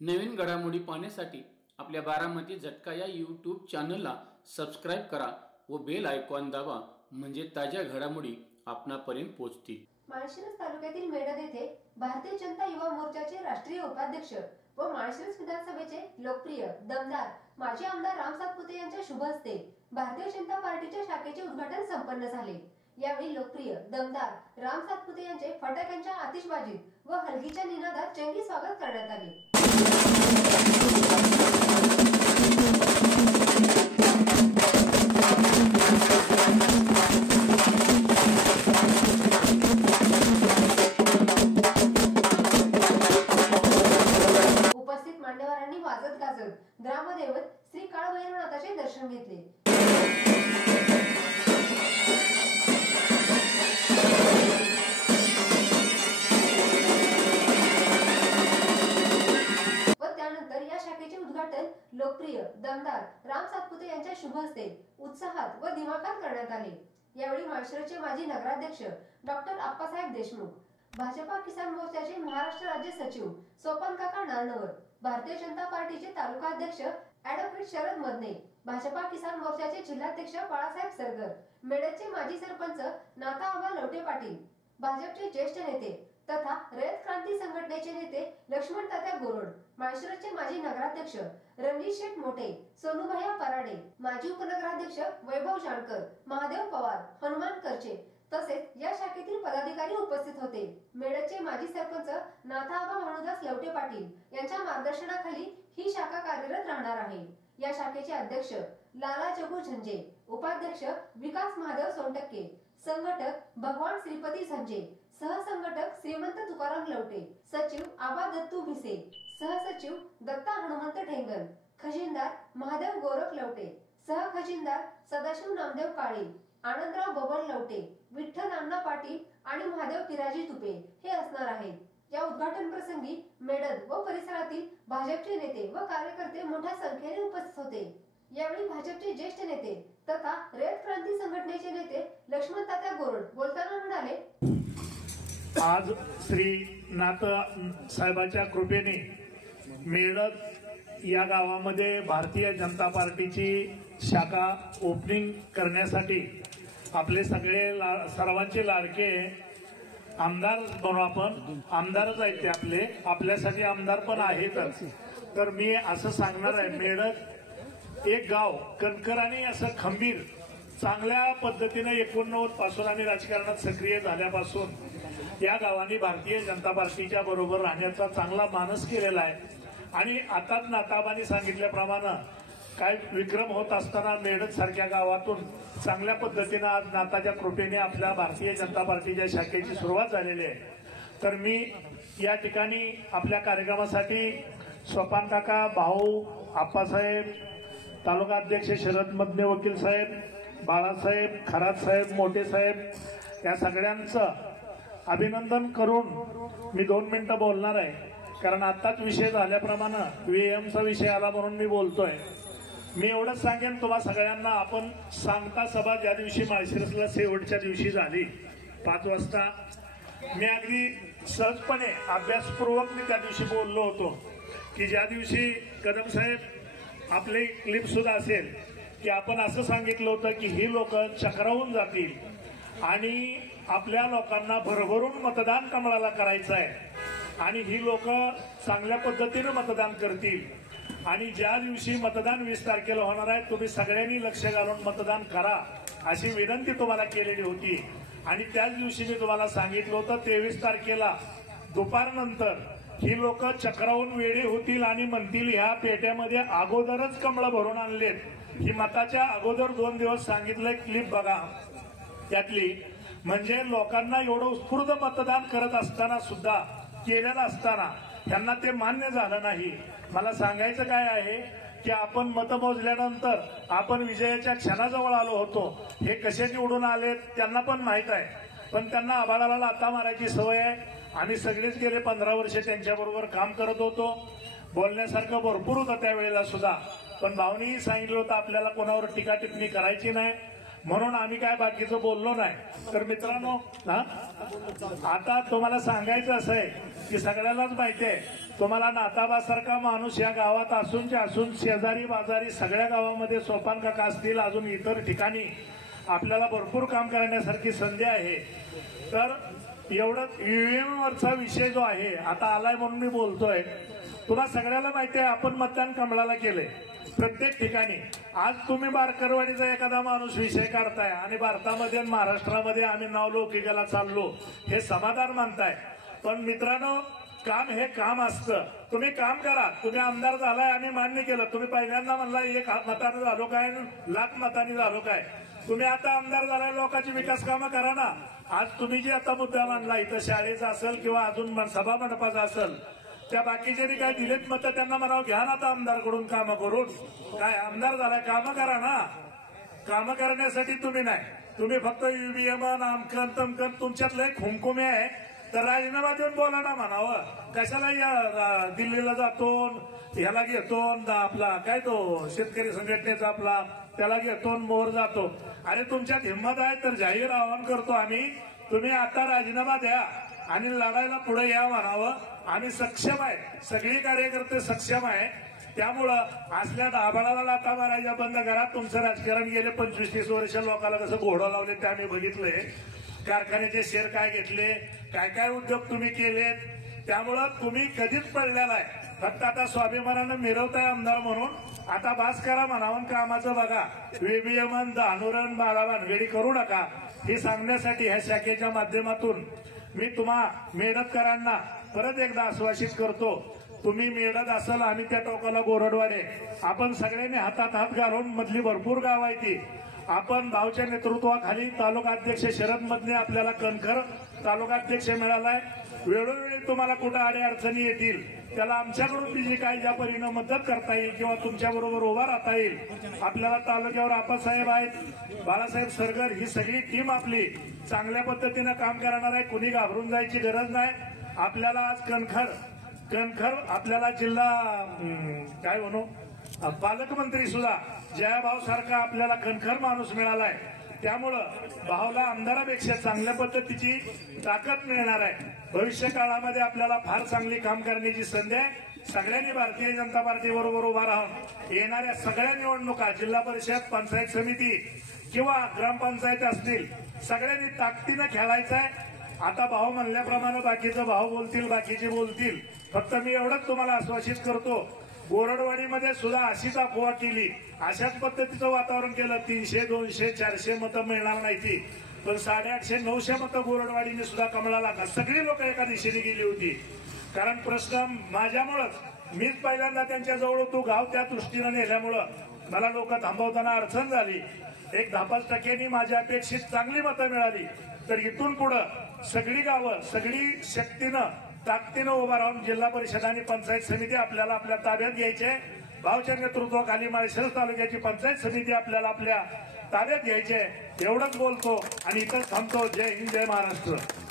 नवीन घडामोडी पाहण्यासाठी आपल्या बारामती झटका या यूट्यूब चॅनलला सबस्क्राइब करा व बेल आयकॉन दाबा, म्हणजे ताज्या घडामोडी आपणापर्यंत पोहोचतील। माळशिरस तालुक्यातील मेडद येथे भारतीय जनता युवा मोर्चाचे राष्ट्रीय उपाध्यक्ष व माळशिरस विधानसभेचे लोकप्रिय दमदार माजी आमदार राम सातपुते यांच्या शुभ हस्ते भारतीय जनता पार्टीच्या शाखेचे उद्घाटन संपन्न झाले। यावेळी लोकप्रिय दमदार राम सातपुते यांचे फटाक्यांच्या आतिषबाजीत व हलगीच्या निनादात जंगी स्वागत करण्यात आले। उपस्थित मान्यवरांनी वाजत गाजत ग्रामदैवत श्री काळभैरवनाथाचे दर्शन घेतले। उद्घाटन लोकप्रिय दमदार राम सातपुते यांच्या शुभ हस्ते उत्साहात व दिमाखात करण्यात आले। यावेळी माळशिरसचे माजी नगराध्यक्ष डॉक्टर आप्पासाहेब देशमुख, भाजपा किसान मोर्चाचे महाराष्ट्र राज्य सचिव सोपान काका नारनवर, भारतीय जनता पार्टीचे तालुका अध्यक्ष ॲडव्होकेट शरद मदने, भाजपा किसान मोर्चाचे जिल्हाध्यक्ष बाळासाहेब सरगर, मेडदचे माजी सरपंच नाथाआबा लवटे पाटील, भाजपचे ज्येष्ठ नेते तथा रयत क्रांती संघटनेचे नेते लक्ष्मण तात्या गोरड, माळशिरसचे माजी नगराध्यक्ष रणजित शेठ मोठे, सोनूभैया पराडे, माजी उपनगराध्यक्ष वैभव जानकर, महादेव पवार, हनुमान करचे तसेच या शाखेतील पदाधिकारी उपस्थित होते। मेडदचे माजी सरपंच नाथाआबा भानुदास लवटे पाटील यांच्या मार्गदर्शनाखाली ही शाखा कार्यरत राहणार आहे। या शाखेचे अध्यक्ष लाला जगू झंजे, उपाध्यक्ष विकास महादेव सोनटक्के, संघटक भगवान श्रीपती झंजे, सहसंघटक श्रीमंत तुकाराम लवटे, सचिव आबा दत्तू भिसे, सहसचिव दत्ता हनुमंत ठेंगन, खजिनदार महादेव गोरख लवटे, सहखजिनदार सदाशिव नामदेव काळे, आनंदराव बबन लवटे, विठ्ठल अण्णा पाटील आणि महादेव पिराजी तुपे हे असणार आहेत। या उद्घाटन प्रसंगी मेडद व परिसरातील भाजपचे नेते व कार्यकर्ते मोठ्या संख्येने उपस्थित होते। यावेळी भाजपचे ज्येष्ठ नेते तथा रयत क्रांती संघटनेचे नेते लक्ष्मण तात्या गोरड बोलताना म्हणाले, आज श्री नाथ साहेबांच्या कृपेने मेडद या गावामध्ये भारतीय जनता पार्टीची शाखा ओपनिंग करण्यासाठी आपले सगळे सर्वांचे लाडके आमदार म्हणून आपण आमदारच आहेत, ते आपल्यासाठी आमदार पण आहेतच। तर मी असं सांगणार आहे, मेडद एक गाव कणखराने असं खंबीर चांगल्या पद्धतीने 89 पासून आम्ही राजकारणात सक्रिय झाल्यापासून या गावाने भारतीय जनता पार्टीच्या बरोबर राहण्याचा चांगला मानस केलेला आहे। आणि आताच नाथाबानी सांगितल्याप्रमाणे काय विक्रम होत असताना मेडद सारख्या गावातून चांगल्या पद्धतीने आज नाथाच्या कृपेने आपल्या भारतीय जनता पार्टीच्या शाखेची सुरुवात झालेली आहे। तर मी या ठिकाणी आपल्या कार्यक्रमासाठी सोपान काका, भाऊ आप्पासाहेब, तालुका अध्यक्ष शरद मदने, वकील साहेब, बाळासाहेब, खरात साहेब, मोठे साहेब या सगळ्यांचं अभिनंदन करून मी 2 मिनिटं बोलणार आहे। कारण आताच विषय झाल्याप्रमाणे व्हीएमचा विषय आला म्हणून मी बोलतोय। मी एवढंच सांगेन तुम्हा सगळ्यांना, आपण सांगता सभा ज्या दिवशी माळशिरसला शेवटच्या दिवशी झाली 5 वाजता, मी अगदी सहजपणे अभ्यासपूर्वक मी त्या दिवशी बोललो होतो की ज्या दिवशी कदम साहेब आपले क्लिप सुद्धा असेल की आपण असं सांगितलं होतं की ही लोक चक्रावून जातील आणि आपल्या लोकांना भरभरून मतदान कमळाला करायचं आहे आणि ही लोक चांगल्या पद्धतीने मतदान करतील आणि ज्या दिवशी मतदान 20 तारखेला होणार आहे तुम्ही सगळ्यांनी लक्ष घालून मतदान करा अशी विनंती तुम्हाला केलेली होती। आणि त्याच दिवशी मी तुम्हाला सांगितलं होतं 23 तारखेला दुपारनंतर ही लोक चक्रावून वेळी होतील आणि म्हणतील ह्या पेट्यामध्ये अगोदरच कमळ भरून आणलेत। ही मताच्या अगोदर 2 दिवस सांगितलंय, क्लिप बघा त्यातली। म्हणजे लोकांना एवढं उत्स्फूर्त मतदान करत असताना सुद्धा केलेलं असताना यांना ते मान्य झालं नाही। मला सांगायचं काय आहे की आपण मतमोजल्यानंतर आपण विजयाच्या क्षणाजवळ आलो होतो। हे कसे निवडून आले त्यांना पण माहित आहे, पण त्यांना आभाळाला लाथा मारायची सवय आहे। आम्ही सगळेच गेले 15 वर्ष त्यांच्याबरोबर काम करत होतो, बोलण्यासारखं भरपूर होतं त्यावेळेला सुद्धा। पण भावनेही सांगितलं होतं आपल्याला कोणावर टीका टिप्पणी करायची नाही म्हणून आम्ही काय बाकीचं बोललो नाही. तर मित्रांनो, आता तुम्हाला सांगायचं असं आहे की सगळ्यालाच माहिती आहे, तुम्हाला नाताबासारखा माणूस या गावात असून शेजारी बाजारी सगळ्या गावामध्ये सोपान काका असतील, अजून इतर ठिकाणी आपल्याला भरपूर काम करण्यासारखी संधी आहे. तर एवढं ईव्हीएम वरचा विषय जो आहे आता आलाय म्हणून मी बोलतोय. तुम्हाला सगळ्याला माहिती आहे आपण मतदान कमळाला केलंय प्रत्येक ठिकाणी. आज तुम्ही बारकरवाडीचा एखादा माणूस विषय काढताय आणि भारतामध्ये आणि महाराष्ट्रामध्ये आम्ही नावलौकिकाला चाललो हे समाधान मानताय. पण मित्रांनो, काम हे काम असतं. तुम्ही काम करा. तुम्ही आमदार झालाय आम्ही मान्य केलं. तुम्ही पहिल्यांदा म्हणला 1 मताने झालो काय, लाख मतांनी झालो काय. तुम्ही आता आमदार झालाय, लोकांची विकास कामं करा ना. आज तुम्ही जे आता मुद्दा मांडला इथं शाळेचा असेल किंवा अजून सभा मंडपाचा असेल, त्या बाकीच्यांनी काय दिलेत मत त्यांना म्हणावं घ्या ना आता आमदारकडून कामं करून. काय आमदार झालाय, कामं करा ना. कामं करण्यासाठी तुम्ही नाही, तुम्ही फक्त ईव्हीएम नामकन तमकन तुमच्यात लय खुमखुमे आहे. तर राजीनामा देऊन बोला ना म्हणावं. कशाला या दिल्लीला जातो, ह्याला घेतो आपला काय तो शेतकरी संघटनेचा आपला त्याला घेतो मोर जातो. अरे तुमच्यात हिंमत आहे तर जाहीर आवाहन करतो आम्ही, तुम्ही आता राजीनामा द्या आणि लढायला पुढे या म्हणावं. आम्ही सक्षम आहे, सगळी कार्यकर्ते सक्षम आहे. त्यामुळं असल्या दाभाडाला लाथा मारायच्या बंद करा. तुमचं राजकारण गेले 25-30 वर्ष लोकांना कसं घोडं लावले ते आम्ही बघितलंय. कारखान्याचे शेअर काय घेतले, काय काय उद्योग तुम्ही केलेत. त्यामुळं तुम्ही कधीच पडलेला आहे. फक्त आता स्वाभिमानानं मिरवताय आमदार म्हणून. आता बास करा म्हणावं, कामाचं बघा. ईव्हीएम धानुरण भानगडी करू नका हे सांगण्यासाठी ह्या शाखेच्या माध्यमातून मी तुम्हा मेडतकरांना परत एकदा आश्वासित करतो. तुम्ही मेडत असाल, आम्ही त्या टोकाला गोरडवाडे, आपण सगळ्यांनी हातात हात घालून मधली भरपूर गाव आहे ती आपण भाऊच्या नेतृत्वाखाली तालुका अध्यक्ष शरद मधने आपल्याला कणखर तालुका अध्यक्ष मिळालाय. वेळोवेळी तुम्हाला कुठं अडी अडचणी येतील त्याला आमच्याकडून जी काही ज्या परीनं मदत करता येईल किंवा तुमच्या बरोबर उभा राहता येईल. आपल्याला तालुक्यावर आप्पासाहेब आहेत, बाळासाहेब सरगर, ही सगळी टीम आपली चांगल्या पद्धतीनं काम करणार आहे. कुणी घाबरून जायची गरज नाही. आपल्याला आज कणखर आपल्याला जिल्हा काय म्हणू पालकमंत्री सुद्धा जयाभाऊ सारखा आपल्याला कणखर माणूस मिळालाय. त्यामुळं भाऊला आमदारापेक्षा चांगल्या पद्धतीची ताकद मिळणार आहे. भविष्य काळामध्ये आपल्याला फार चांगली काम करण्याची संधी आहे. सगळ्यांनी भारतीय जनता पार्टी बरोबर उभा राहून येणाऱ्या सगळ्या निवडणुका, जिल्हा परिषद, पंचायत समिती किंवा ग्रामपंचायत असतील, सगळ्यांनी ताकदीनं खेळायचं आहे. आता भाऊ म्हणल्याप्रमाणे बाकीचं भाऊ बोलतील, बाकीचे बोलतील. फक्त मी एवढंच तुम्हाला आश्वासित करतो, गोरडवाडीमध्ये सुद्धा अशीच अफवा केली, अशाच पद्धतीचं वातावरण केलं. 300, 200, 400 मतं मिळणार नाही ती, पण 850, 900 मतं गोरडवाडीने सुद्धा कमळाला. सगळी लोक एका दिशेने गेली होती. कारण प्रश्न माझ्यामुळंच, मीच पहिल्यांदा त्यांच्या जवळ होतो. गाव त्या दृष्टीनं नेल्यामुळं मला लोक थांबवताना अडचण झाली. 10-5% माझ्या अपेक्षित चांगली मतं मिळाली. तर इथून पुढं सगळी गावं सगळी शक्तीनं ताकदीनं उभा राहून जिल्हा परिषद आणि पंचायत समिती आपल्याला आपल्या ताब्यात घ्यायचे. भाऊच्या नेतृत्वाखाली माळशिरस तालुक्याची पंचायत समिती आपल्याला आपल्या ताब्यात घ्यायचे. एवढंच बोलतो आणि इथंच थांबतो. जय हिंद, जय महाराष्ट्र.